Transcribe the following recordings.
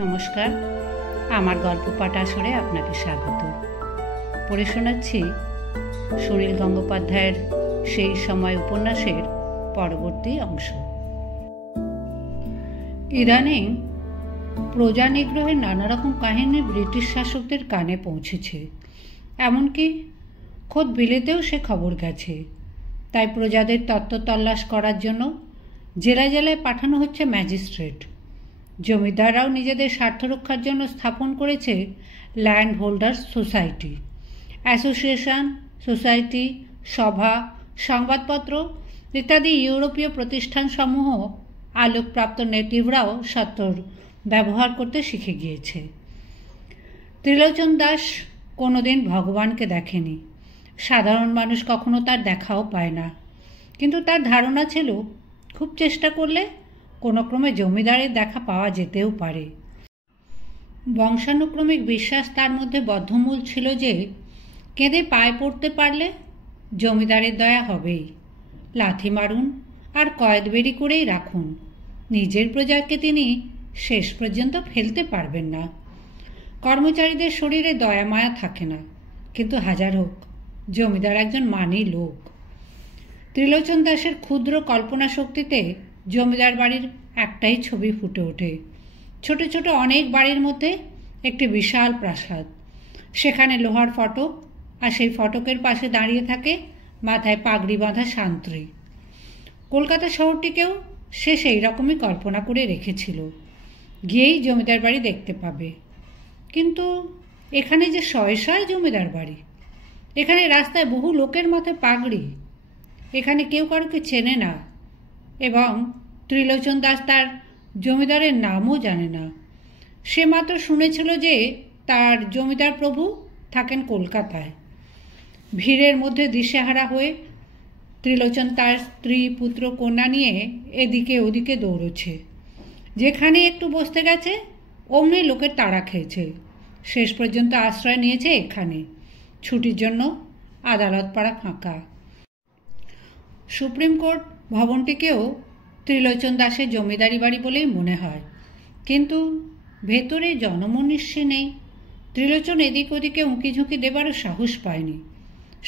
নমস্কার, আমার গল্প পাঠ আসরে আপনাকে স্বাগত। পড়ে শোনাচ্ছি সুনীল গঙ্গোপাধ্যায়ের সেই সময় উপন্যাসের পরবর্তী অংশ। ইদানিং প্রজা নিগ্রহের নানা রকম কাহিনী ব্রিটিশ শাসকদের কানে পৌঁছেছে, এমনকি খোদ বিলেতেও সে খবর গেছে। তাই প্রজাদের তত্ত্ব তল্লাশ করার জন্য জেলায় জেলায় পাঠানো হচ্ছে ম্যাজিস্ট্রেট। জমিদাররাও নিজেদের স্বার্থ রক্ষার জন্য স্থাপন করেছে land holders society, association, society, সভা, সংবাদপত্র ইত্যাদি ইউরোপীয় প্রতিষ্ঠানসমূহ আলোকপ্রাপ্ত নেটিভরাও সত্তর ব্যবহার করতে শিখে গিয়েছে। ত্রিলোচন দাস কোনোদিন ভগবানকে দেখেনি, সাধারণ মানুষ কখনো তার দেখাও পায় না, কিন্তু তার ধারণা ছিল খুব চেষ্টা করলে কোনো ক্রমে জমিদারের দেখা পাওয়া যেতেও পারে। বংশানুক্রমিক বিশ্বাস তার মধ্যে বদ্ধমূল ছিল যে কেঁদে পায়ে পড়তে পারলে জমিদারের দয়া হবেই। লাথি মারুন আর কয়েদবেরি করেই রাখুন, নিজের প্রজাকে তিনি শেষ পর্যন্ত ফেলতে পারবেন না। কর্মচারীদের শরীরে দয়া মায়া থাকে না, কিন্তু হাজার হোক জমিদার একজন মানি লোক। ত্রিলোচন দাসের ক্ষুদ্র কল্পনা শক্তিতে জমিদার বাড়ির একটাই ছবি ফুটে ওঠে। ছোট ছোট অনেক বাড়ির মধ্যে একটি বিশাল প্রাসাদ, সেখানে লোহার ফটক, আর সেই ফটকের পাশে দাঁড়িয়ে থাকে মাথায় পাগড়ি বাঁধা শান্ত্রী। কলকাতা শহরটিকেও সে সেই রকমই কল্পনা করে রেখেছিল, গিয়েই জমিদার বাড়ি দেখতে পাবে। কিন্তু এখানে যে শয়ে শয়ে জমিদার বাড়ি, এখানে রাস্তায় বহু লোকের মাথায় পাগড়ি, এখানে কেউ কারোকে চেনে না, এবং ত্রিলোচন দাস তার জমিদারের নামও জানে না। সে মাত্র শুনেছিল যে তার জমিদার প্রভু থাকেন কলকাতায়। ভিড়ের মধ্যে দিশেহারা হয়ে ত্রিলোচন তার স্ত্রী, পুত্র, কন্যা নিয়ে এদিকে ওদিকে দৌড়চ্ছে। যেখানে একটু বসতে গেছে অমনি লোকের তাড়া খেয়েছে। শেষ পর্যন্ত আশ্রয় নিয়েছে এখানে। ছুটির জন্য আদালত পাড়া ফাঁকা। সুপ্রিম কোর্ট ভবনটিকেও ত্রিলোচন দাসের জমিদারি বাড়ি বলেই মনে হয়, কিন্তু ভেতরে জনমনুষ্য নেই। ত্রিলোচন এদিক ওদিকে উঁকি ঝুঁকি দেবারও সাহস পায়নি।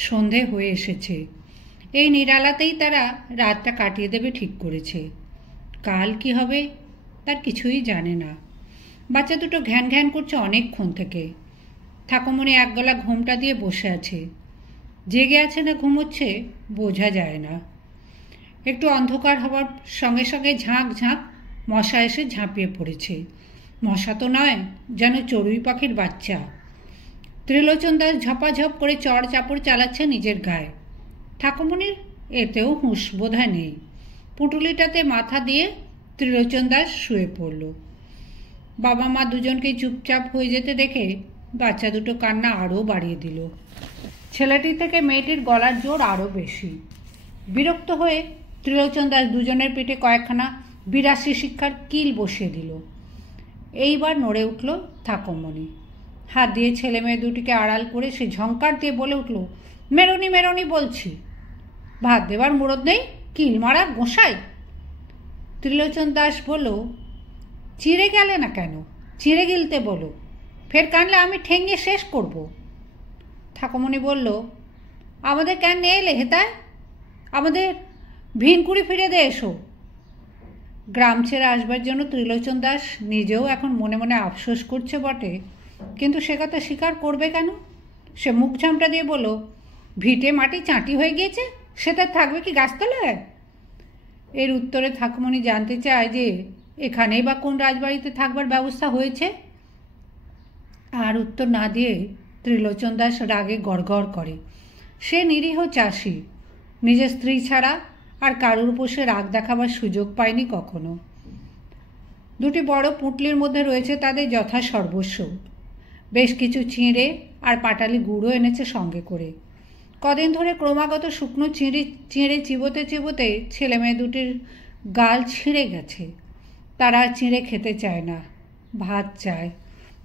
সন্ধে হয়ে এসেছে, এই নিরালাতেই তারা রাতটা কাটিয়ে দেবে ঠিক করেছে। কাল কি হবে তার কিছুই জানে না। বাচ্চা দুটো ঘ্যান ঘ্যান করছে অনেকক্ষণ থেকে। ঠাকুমণি একগলা ঘুমটা দিয়ে বসে আছে, জেগে আছে না ঘুমোচ্ছে বোঝা যায় না। একটু অন্ধকার হওয়ার সঙ্গে সঙ্গে ঝাঁক ঝাঁক মশা এসে ঝাঁপিয়ে পড়েছে। মশা তো নয়, যেন চড়ুই পাখির বাচ্চা। ত্রিলোচন দাস ঝপাঝপ করে চড় চাপড় চালাচ্ছে নিজের গায়ে। ঠাকুমণির এতেও হুঁশ বোধহয় নেই। পুঁটুলিটাতে মাথা দিয়ে ত্রিলোচন দাস শুয়ে পড়ল। বাবা মা দুজনকেই চুপচাপ হয়ে যেতে দেখে বাচ্চা দুটো কান্না আরও বাড়িয়ে দিল। ছেলেটির থেকে মেয়েটির গলার জোর আরও বেশি। বিরক্ত হয়ে ত্রিলোচন দাস দুজনের পিঠে কয়েকখানা 82 শিক্ষার কিল বসিয়ে দিল। এইবার নড়ে উঠল ঠাকুমণি। হাত দিয়ে ছেলে মেয়ে দুটিকে আড়াল করে সে ঝঙ্কার দিয়ে বলে উঠল, মেরোনি মেরোনি বলছি, ভাত দেবার মুরদ নেই, কিল মারা গোসাই। ত্রিলোচন দাস বলল, চিড়ে গেলে না কেন? চিড়ে গিলতে বলো, ফের কানলে আমি ঠেঙে শেষ করব। ঠাকুমণি বলল, আমাদের কেন নিয়ে এলে হেতায়? আমাদের ভিনকুড়ি ফিরে দে এসো। গ্রাম ছেড়ে আসবার জন্য ত্রিলোচন দাস নিজেও এখন মনে মনে আফসোস করছে বটে, কিন্তু সে কথা স্বীকার করবে কেন? সে মুখ ঝামটা দিয়ে বলল, ভিটে মাটি চাঁটি হয়ে গিয়েছে, সেটা থাকবে কি গাছতলায়? এর উত্তরে ঠাকুমণি জানতে চায় যে এখানেই বা কোন রাজবাড়িতে থাকবার ব্যবস্থা হয়েছে। আর উত্তর না দিয়ে ত্রিলোচন দাস রাগে গড়গড় করে। সে নিরীহ চাষি, নিজের স্ত্রী ছাড়া আর কারুর উপর সে রাগ দেখাবার সুযোগ পায়নি কখনো। দুটি বড় পুঁটলির মধ্যে রয়েছে তাদের যথা সর্বস্ব। বেশ কিছু চিঁড়ে আর পাটালি গুঁড়ো এনেছে সঙ্গে করে। কদিন ধরে ক্রমাগত শুকনো চিঁড়ে চিবোতে চিবোতে ছেলে মেয়ে দুটির গাল ছিঁড়ে গেছে। তারা চিঁড়ে খেতে চায় না, ভাত চায়।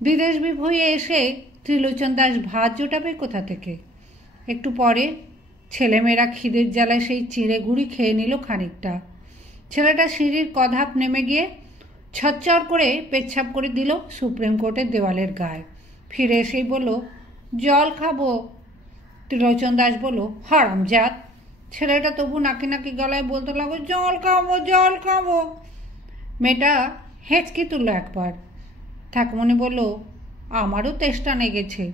বিদেশ বিভূঁইয়ে এসে ত্রিলোচন দাস ভাত জোটাবে কোথা থেকে? একটু পরে ছেলেমেয়েরা খিদের জ্বালায় সেই চিঁড়ে গুঁড়ি খেয়ে নিল খানিকটা। ছেলেটা সিঁড়ির কধাপ নেমে গিয়ে ছচ্চর করে পেচ্ছাপ করে দিল সুপ্রিম কোর্টের দেওয়ালের গায়ে। ফিরে এসেই বলল, জল খাবো। ত্রিলোচন দাস বলল, হারামজাত। ছেলেটা তবু নাকি নাকি গলায় বলতে লাগলো, জল খাবো, জল খাবো। মেয়েটা হেঁচকি তুলল একবার। ঠাকুমণি বলল, আমারও তেষ্টা লেগেছে,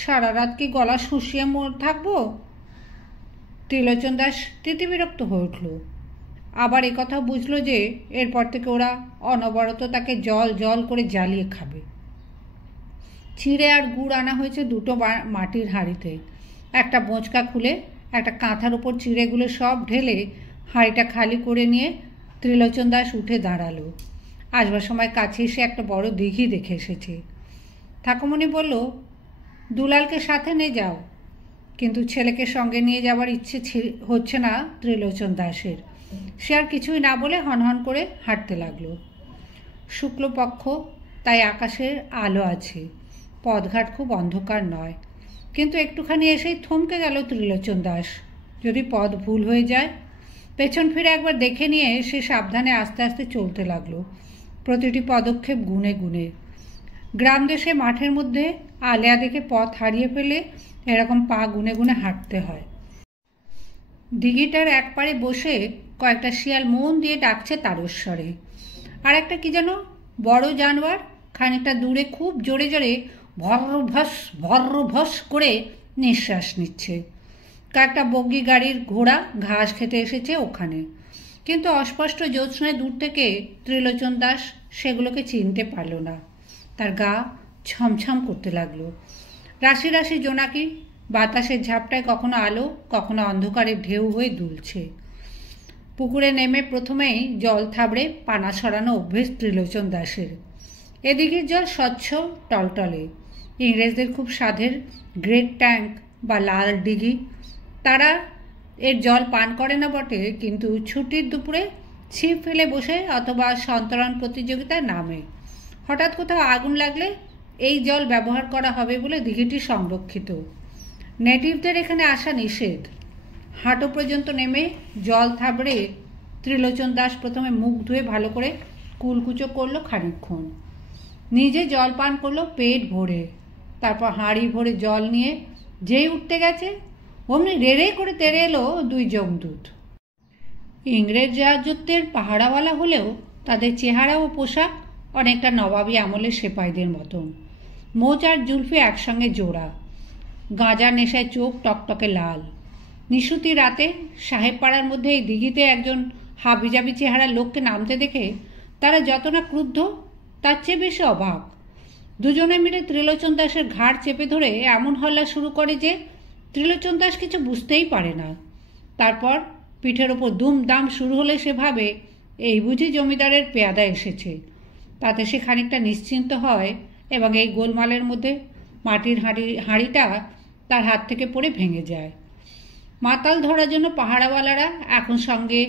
সারা রাত কি গলা শুষিয়ে থাকবো? ত্রিলোচন দাস তিতিবিরক্ত হয়ে উঠল। আবার একথা বুঝল যে এরপর থেকে ওরা অনবরত তাকে জল জল করে জ্বালিয়ে খাবে। চিঁড়ে আর গুড় আনা হয়েছে দুটো মাটির হাঁড়িতে। একটা বোঁচকা খুলে একটা কাঁথার উপর চিঁড়েগুলো সব ঢেলে হাঁড়িটা খালি করে নিয়ে ত্রিলোচন দাস উঠে দাঁড়ালো। আসবার সময় কাছে এসে একটা বড় দিঘি দেখে এসেছে। ঠাকুমণি বলল, দুলালকে সাথে নিয়ে যাও। কিন্তু ছেলেকে সঙ্গে নিয়ে যাওয়ার ইচ্ছে হচ্ছে না ত্রিলোচন দাসের। সে আর কিছুই না বলে হনহন করে হাঁটতে লাগলো। শুক্লপক্ষ, তাই আকাশের আলো আছে, পথঘাট খুব অন্ধকার নয়। কিন্তু একটুখানি এসেই থমকে গেল ত্রিলোচন দাস। যদি পথ ভুল হয়ে যায়? পেছন ফিরে একবার দেখে নিয়ে সে সাবধানে আস্তে আস্তে চলতে লাগলো, প্রতিটি পদক্ষেপ গুনে গুনে। গ্রাম দেশে মাঠের মধ্যে আলেয়া দেখে পথ হারিয়ে ফেলে এরকম পা গুনে গুনে হাঁটতে হয়। দিঘিটার এক পাড়ে বসে কয়েকটা শিয়াল মন দিয়ে ডাকছে তারস্বরে। আর একটা কি যেন বড় জানোয়ার খানিকটা দূরে খুব জোরে জোরে ভর্রভস করে নিঃশ্বাস নিচ্ছে। কয়েকটা বগি গাড়ির ঘোড়া ঘাস খেতে এসেছে ওখানে, কিন্তু অস্পষ্ট জ্যোৎস্নায় দূর থেকে ত্রিলোচন দাস সেগুলোকে চিনতে পারল না। তার গা ছমছম করতে লাগলো। রাশি রাশি জোনাকি বাতাসের ঝাপটায় কখনো আলো কখনো অন্ধকারের ঢেউ হয়ে দুলছে। পুকুরে নেমে প্রথমেই জল থাবড়ে পানা সরানো অভ্যেস ত্রিলোচন দাসের। এদিকের জল স্বচ্ছ টলটলে। ইংরেজদের খুব সাধের গ্রেট ট্যাঙ্ক বা লাল দিঘি। তারা এর জল পান করে না বটে, কিন্তু ছুটির দুপুরে ছিপ ফেলে বসে অথবা সন্তরণ প্রতিযোগিতায় নামে। হঠাৎ কোথাও আগুন লাগলে এই জল ব্যবহার করা হবে বলে দিঘিটি সংরক্ষিত। নেটিভদের এখানে আসা নিষেধ। হাঁটু পর্যন্ত নেমে জল থাবড়ে ত্রিলোচন দাস প্রথমে মুখ ধুয়ে ভালো করে কুলকুচো করলো খানিকক্ষণ। নিজে জল পান করলো পেট ভরে। তারপর হাঁড়ি ভরে জল নিয়ে যেই উঠতে গেছে অমনি রেড়ে করে তেড়ে এলো দুই যমদূত। ইংরেজ রাজত্বের পাহারাওয়ালা হলেও তাদের চেহারা ও পোশাক অনেকটা নবাবী আমলের সেপাইদের মতন। মোচ আর জুলফি একসঙ্গে জোড়া, গাঁজা নেশায় চোখ টকটকে লাল। নিশুতি রাতে সাহেব পাড়ার মধ্যে এই দিঘিতে একজন হাবিজাবি চেহারার লোককে নামতে দেখে তারা যত না ক্রুদ্ধ তার চেয়ে বেশি অবাক। দুজনে মিলে ত্রিলোচন দাসের ঘাড় চেপে ধরে এমন হল্লা শুরু করে যে ত্রিলোচন দাস কিছু বুঝতেই পারে না। তারপর পিঠের ওপর দুমদাম শুরু হলে সে ভাবে এই বুঝি জমিদারের পেয়াদা এসেছে। তাতে সে খানিকটা নিশ্চিন্ত হয় এবং এই গোলমালের মধ্যে মাটির হাঁড়িটা তার হাত থেকে পড়ে ভেঙে যায়। মাতাল ধরার জন্য পাহারাওয়ালারা এখন সঙ্গে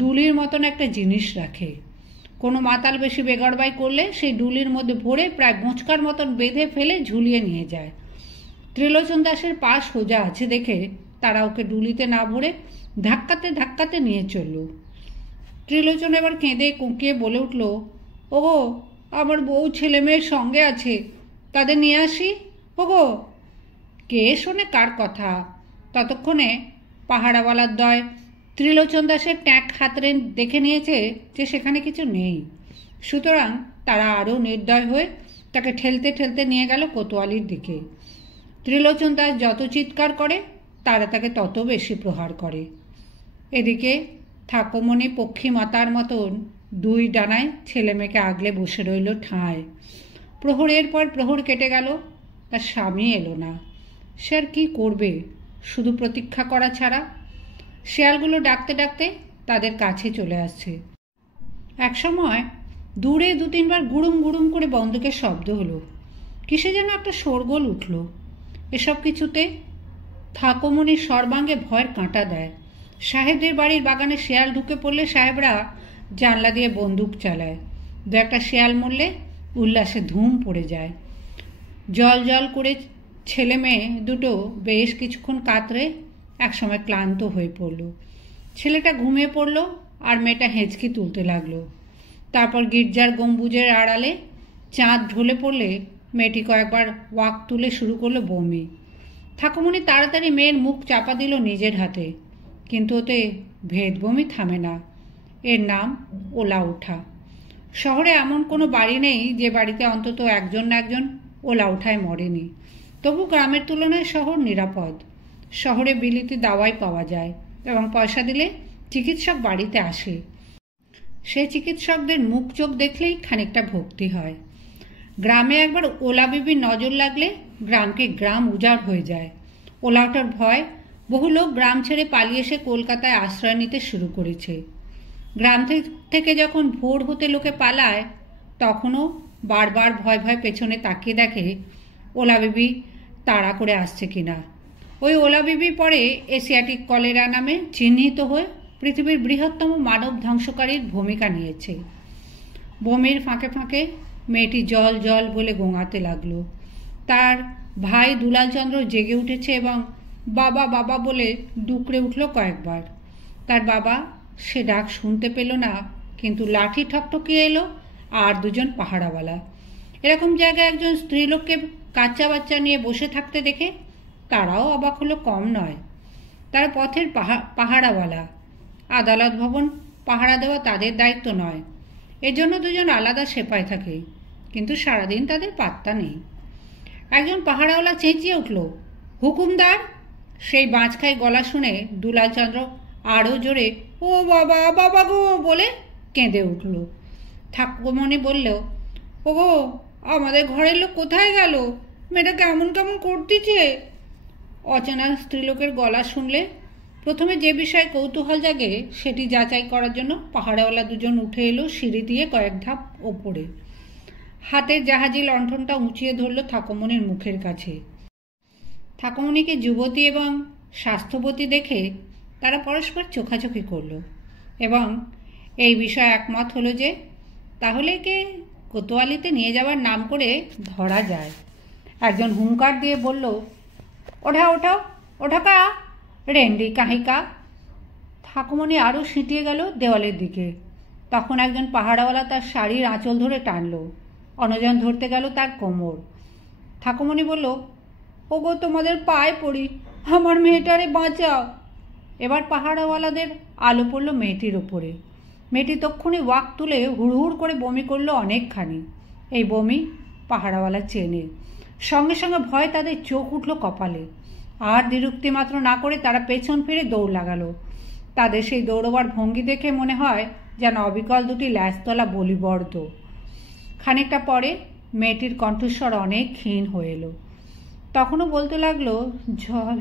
ডুলির মতন একটা জিনিস রাখে। কোনো মাতাল বেশি বেগড়বাই করলে সেই ডুলির মধ্যে ভরে প্রায় বোঁচকার মতন বেঁধে ফেলে ঝুলিয়ে নিয়ে যায়। ত্রিলোচন দাসের পা সোজা আছে দেখে তারা ওকে ডুলিতে না ভরে ধাক্কাতে ধাক্কাতে নিয়ে চলল। ত্রিলোচন এবার কেঁদে কুঁকিয়ে বলে উঠল, ওগো, আমার বউ ছেলে মেয়ের সঙ্গে আছে, তাদের নিয়ে আসি। ওগো, কে শোনে কার কথা? ততক্ষণে পাহারাওয়ালার দয় ত্রিলোচন দাসের ট্যাঁক হাতড়ে দেখে নিয়েছে যে সেখানে কিছু নেই। সুতরাং তারা আরও নির্দয় হয়ে তাকে ঠেলতে ঠেলতে নিয়ে গেল কোতোয়ালির দিকে। ত্রিলোচন দাস যত চিৎকার করে তারা তাকে তত বেশি প্রহার করে। এদিকে ঠাকুমণি পক্ষী মাতার মতন দুই ডানায় ছেলে মেয়েকে আগলে বসে রইল ঠাঁয়। প্রহরের পর প্রহর কেটে গেল, তার স্বামী এলো না। সে আর কী করবে, শুধু প্রতীক্ষা করা ছাড়া। শেয়ালগুলো ডাকতে ডাকতে তাদের কাছে চলে আসছে। একসময় দূরে দু তিনবার গুড়ুম গুড়ুম করে বন্দুকের শব্দ হলো। কিসে যেন একটা শোরগোল উঠল। এসব কিছুতে ঠাকুমণির সর্বাঙ্গে ভয়ের কাঁটা দেয়। সাহেবদের বাড়ির বাগানে শেয়াল ঢুকে পড়লে সাহেবরা জানলা দিয়ে বন্দুক চালায়। দু একটা শেয়াল মরলে উল্লাসে ধুম পড়ে যায়। জল জল করে ছেলে মেয়ে দুটো বেশ কিছুক্ষণ কাতরে একসময় ক্লান্ত হয়ে পড়ল। ছেলেটা ঘুমিয়ে পড়ল আর মেয়েটা হেঁচকি তুলতে লাগলো। তারপর গির্জার গম্বুজের আড়ালে চাঁদ ঢলে পড়লে মেয়েটি কয়েকবার ওয়াক তুলে শুরু করলো বমি। ঠাকুমণি তাড়াতাড়ি মেয়ের মুখ চাপা দিল নিজের হাতে, কিন্তু ওতে ভেদ বমি থামে না। এর নাম ওলা ওঠা। শহরে এমন কোনো বাড়ি নেই যে বাড়িতে অন্তত একজন না একজন ওলা ওঠায় মরেনি। তবু গ্রামের তুলনায় শহর নিরাপদ। শহরে বিলিতি দাওয়াই পাওয়া যায় এবং পয়সা দিলে চিকিৎসক বাড়িতে আসে। সে চিকিৎসকদের মুখ চোখ দেখলেই খানিকটা ভক্তি হয়। গ্রামে একবার ওলা বিবির নজর লাগলে গ্রামকে গ্রাম উজাড় হয়ে যায়। ওলা ওঠার ভয় বহু লোক গ্রাম ছেড়ে পালিয়ে এসে কলকাতায় আশ্রয় নিতে শুরু করেছে। গ্রাম থেকে যখন ভোর হতে লোকে পালায়, তখনও বারবার ভয় ভয় পেছনে তাকিয়ে দেখে ওলা বিবি তাড়া করে আসছে কিনা। ওই ওলা বিবি পরে এশিয়াটিক কলেরা নামে চিহ্নিত হয়ে পৃথিবীর বৃহত্তম মানব ধ্বংসকারীর ভূমিকা নিয়েছে। বমির ফাঁকে ফাঁকে মেয়েটি জল জল বলে গোঙাতে লাগলো। তার ভাই দুলালচন্দ্র জেগে উঠেছে এবং বাবা বাবা বলে ডুকরে উঠল কয়েকবার। তার বাবা সে ডাক শুনতে পেল না, কিন্তু লাঠি ঠকঠকিয়ে এলো আর দুজন পাহারাওয়ালা। এরকম জায়গায় একজন স্ত্রীলোককে কাচ্চা বাচ্চা নিয়ে বসে থাকতে দেখে তারাও অবাক হলো কম নয়। তারা পথের পাহারাওয়ালা। আদালত ভবন পাহারা দেওয়া তাদের দায়িত্ব নয়, এর জন্য দুজন আলাদা সেপাই থাকে, কিন্তু সারাদিন তাদের পাত্তা নেই। একজন পাহারাওয়ালা চেঁচিয়ে উঠল, হুকুমদার! সেই বাঁচখাই গলা শুনে দুলালচন্দ্র আরও জোরে ও বাবা বাবা গো বলে কেঁদে উঠল। ঠাকুমণি বলল, ও গো, আমাদের ঘরের লোক কোথায় গেল? মেয়েটা কেমন কেমন করতেছে। অচেনা স্ত্রীলোকের গলা শুনলে প্রথমে যে বিষয়ে কৌতূহল জাগে সেটি যাচাই করার জন্য পাহাড়াওয়ালা দুজন উঠে এলো সিঁড়ি দিয়ে কয়েক ধাপ ওপরে। হাতের জাহাজি লণ্ঠনটা উঁচিয়ে ধরল ঠাকুমণির মুখের কাছে। ঠাকুমণিকে যুবতী এবং স্বাস্থ্যবতী দেখে তারা পরস্পর চোখাচোখি করল এবং এই বিষয়ে একমত হলো যে তাহলে একে কোতোয়ালিতে নিয়ে যাওয়ার নাম করে ধরা যায়। একজন হুঙ্কার দিয়ে বলল, ওঠা ওঠা ওঠাকা রেন্ডি কাহিকা। ঠাকুমণি আরও সিঁটিয়ে গেল দেওয়ালের দিকে। তখন একজন পাহাড়াওয়ালা তার শাড়ির আঁচল ধরে টানল। অন্যজন ধরতে গেল তার কোমর। ঠাকুমণি বলল, ওগো, তোমাদের পায়ে পড়ি, আমার মেয়েটারে বাঁচাও। এবার পাহাড়াওয়ালাদের আলো পড়ল মেয়েটির ওপরে। মেয়েটি তক্ষুনি ওয়াক তুলে হুড়হুড় করে বমি করলো অনেকখানি। এই বমি পাহাড়াওয়ালা চেনে। সঙ্গে সঙ্গে ভয় তাদের চোখ উঠল কপালে। আর দ্বিরুক্তি মাত্র না করে তারা পেছন ফিরে দৌড় লাগালো। তাদের সেই দৌড়বার ভঙ্গি দেখে মনে হয় যেন অবিকল দুটি ল্যাজতলা বলিবর্দ। খানিকটা পরে মেয়েটির কণ্ঠস্বর অনেক ক্ষীণ হয়ে এলো। তখনও বলতে লাগলো, জল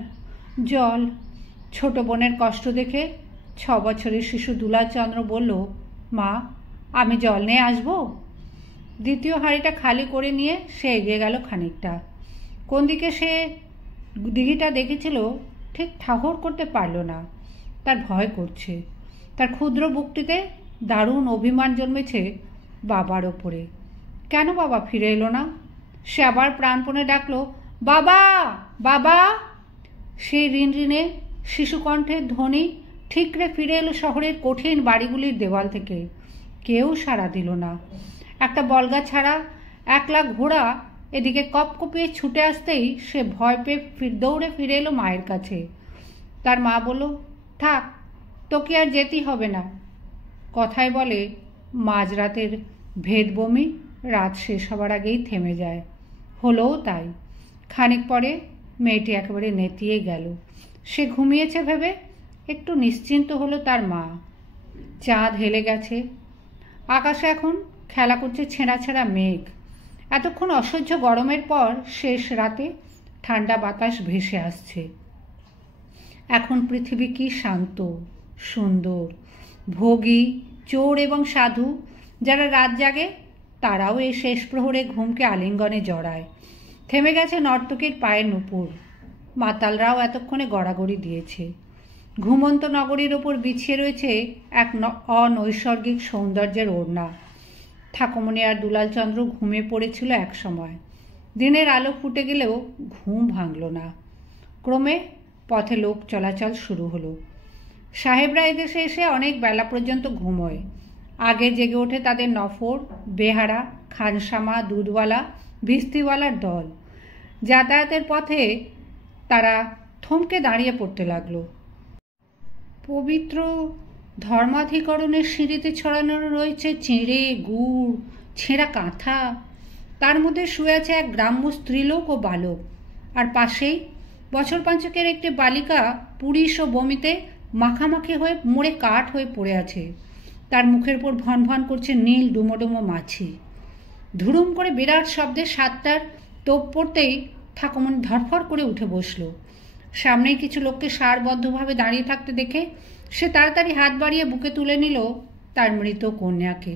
জল। ছোট বোনের কষ্ট দেখে 6 বছরের শিশু দুলালচন্দ্র বলল, মা, আমি জল নিয়ে আসবো? দ্বিতীয় হাঁড়িটা খালি করে নিয়ে সে এগিয়ে গেল খানিকটা। কোন দিকে সে দিঘিটা দেখেছিল ঠিক ঠাহর করতে পারল না। তার ভয় করছে। তার ক্ষুদ্র বুকটিতে দারুণ অভিমান জন্মেছে বাবার ওপরে। কেন বাবা ফিরে এলো না? সে আবার প্রাণপণে ডাকলো, বাবা বাবা। সেই ঋণঋণে শিশুকণ্ঠের ধ্বনি ঠিকরে ফিরে এলো শহরের কঠিন বাড়িগুলির দেওয়াল থেকে। কেউ সাড়া দিল না। একটা বলগা ছাড়া 1 লাখ ঘোড়া এদিকে কপকপিয়ে ছুটে আসতেই সে ভয় পেয়ে দৌড়ে ফিরে এলো মায়ের কাছে। তার মা বলল, থাক, তোকে আর যেতেই হবে না। কথায় বলে, মাঝরাতের ভেদ বমি রাত শেষ হবার আগেই থেমে যায়। হলোও তাই। খানিক পরে মেয়েটি একেবারে নেতিয়ে গেল। সে ঘুমিয়েছে ভেবে একটু নিশ্চিন্ত হলো তার মা। চাঁদ হেলে গেছে। আকাশে এখন খেলা করছে ছেঁড়া ছেঁড়া মেঘ। এতক্ষণ অসহ্য গরমের পর শেষ রাতে ঠান্ডা বাতাস ভেসে আসছে। এখন পৃথিবী কি শান্ত, সুন্দর। ভোগী, চোর এবং সাধু যারা রাত জাগে তারাও এই শেষ প্রহরে ঘুমকে আলিঙ্গনে জড়ায়। থেমে গেছে নর্তকীর পায়ের নুপুর। মাতালরাও এতক্ষণে গড়াগড়ি দিয়েছে। ঘুমন্ত নগরীর ওপর বিছিয়ে রয়েছে এক অনৈসর্গিক সৌন্দর্যের ওড়না। ঠাকুমণি আর দুলালচন্দ্র ঘুমিয়ে পড়েছিল এক সময়। দিনের আলো ফুটে গেলেও ঘুম ভাঙল না। ক্রমে পথে লোক চলাচল শুরু হলো। সাহেবরা এদেশে এসে অনেক বেলা পর্যন্ত ঘুমোয়। আগে জেগে ওঠে তাদের নফর, বেহারা, খানসামা, দুধওয়ালা, ভিস্তিওয়ালার দল। যাতায়াতের পথে তারা থমকে দাঁড়িয়ে পড়তে লাগলো। পবিত্র ধর্মাধিকরণের সিঁড়িতে ছড়ানো রয়েছে চিঁড়ে, গুড়, ছেঁড়া কাঁথা। তার মধ্যে শুয়ে আছে এক গ্রাম্য স্ত্রীলোক ও বালক, আর পাশেই বছর পাঁচেকের একটি বালিকা পুলিশ ও বমিতে মাখামাখি হয়ে মরে কাঠ হয়ে পড়ে আছে। তার মুখের উপর ভন ভন করছে নীল ডুমোডুমো মাছি। ধুরুম করে বিরাট শব্দে 7টার তোপ পড়তেই ঠাকুমনি ধরফর করে উঠে বসল। সামনেই কিছু লোককে সারবদ্ধভাবে দাঁড়িয়ে থাকতে দেখে সে তাড়াতাড়ি হাত বাড়িয়ে বুকে তুলে নিল তার মৃত কন্যাকে।